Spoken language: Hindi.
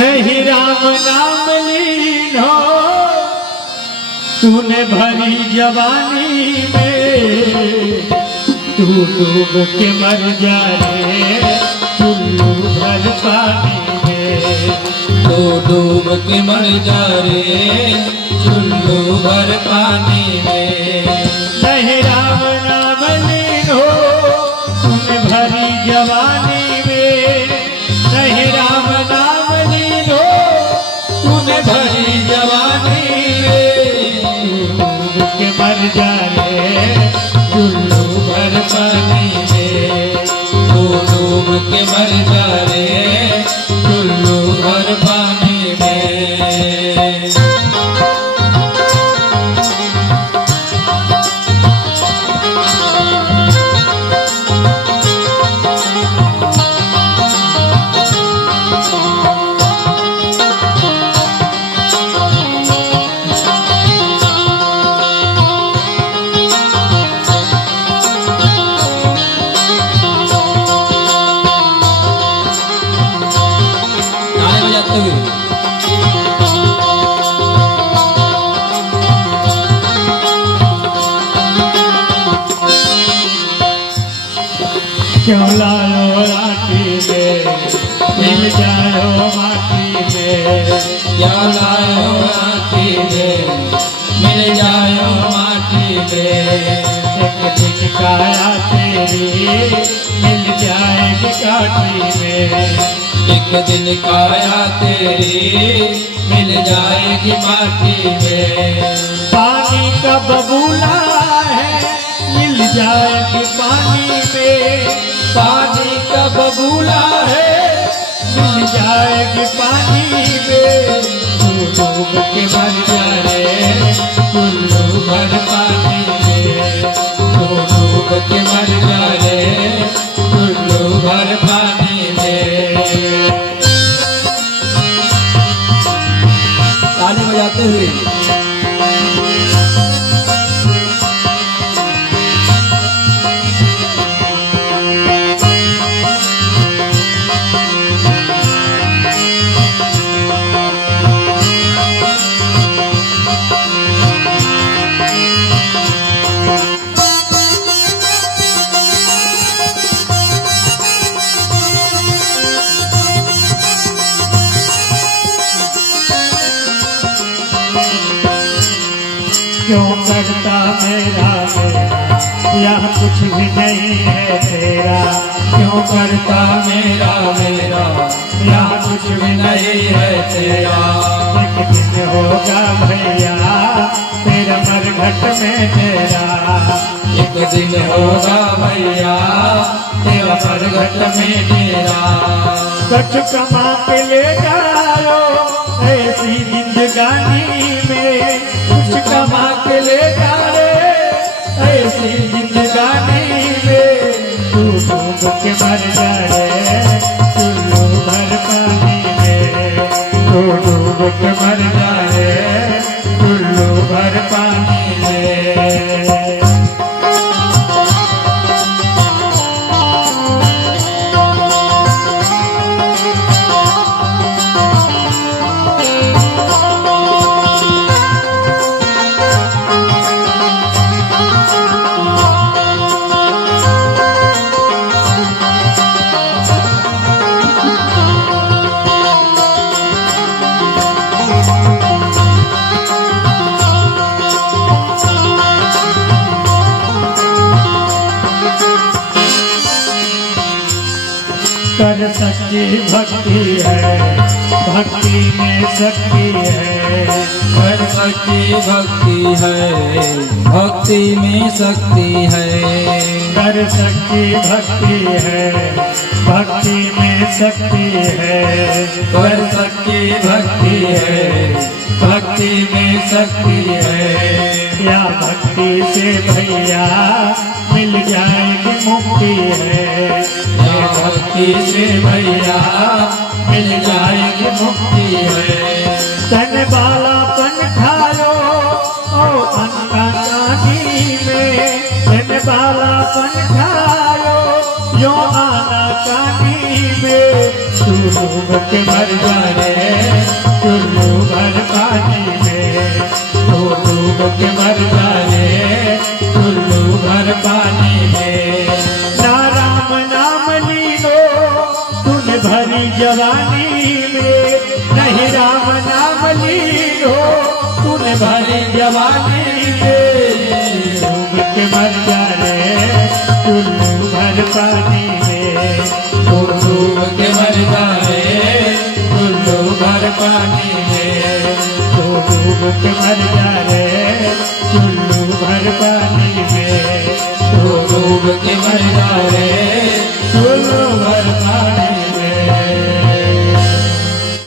नहीं राम नाम लीन हो तूने भरी जवानी में, तू डूब के मर जा रे चुल्लू भर पानी में, तू डूब के मर जा रे चुल्लू भर पानी में। नहीं राम नाम लीन हो तूने भरी जवानी में, नहीं राम नाम लीन हो तूने भरी जवानी में, डूब के मर जा रे चुल्लू भर पानी में, तू डूब के मर जा रे चुल्लू भर पानी में। क्यों लायो राखी में मिल जायो माटी में, क्या लायो राखी में मिल जायो माटी में, एक दिन काया तेरी मिल जाएगी काटी में, एक दिन काया तेरी मिल जाएगी माटी में। पानी का बबूला है मिल जाएगी पानी में, पानी का बबूला है मिल जाएगी पानी में, तू डूब के मर जा रे चुल्लू भर पानी में, तू डूब के मर जा रे चुल्लू भर पानी में। ताली बजाते हुए क्यों करता मेरा यह कुछ भी नहीं है तेरा, क्यों करता मेरा मेरा यह कुछ भी नहीं है तेरा। एक दिन होगा भैया तेरा मरघट में तेरा, एक दिन होगा भैया तेरा मरघट में तेरा। कुछ कमा के ले जाओ ऐसी जिंदगानी में, कुछ कमा के ले जा रे ऐसी जिंदगानी में, तू डूब के मर जा रे चुल्लू भर पानी में, तू डूब के मर जा रे चुल्लू भर पानी में। कर सच्ची भक्ति है भक्ति में शक्ति है, कर सच्ची भक्ति है भक्ति में शक्ति है, कर सच्ची भक्ति है भक्ति में शक्ति है, कर सच्ची भक्ति है भक्ति में शक्ति है। या भक्ति से भैया मिल जाएगी मुक्ति है, या भक्ति से भैया मिल जाएगी मुक्ति है। तन बालापन खायो ओ अन्ना कानी में, तन बालापन खायो यो आना कानी में, तू डूब के मर जा रे जवानी में, नहीं राम नाम लीन हो तूने भरी जवानी में। डूब के मर जा रे चुल्लू भर पानी में, तू डूब के मर जा रे चुल्लू भर पानी में। तो डूब के मर जा रे चुल्लू भर पानी में, तू डूब के मर जा रे चुल्लू भर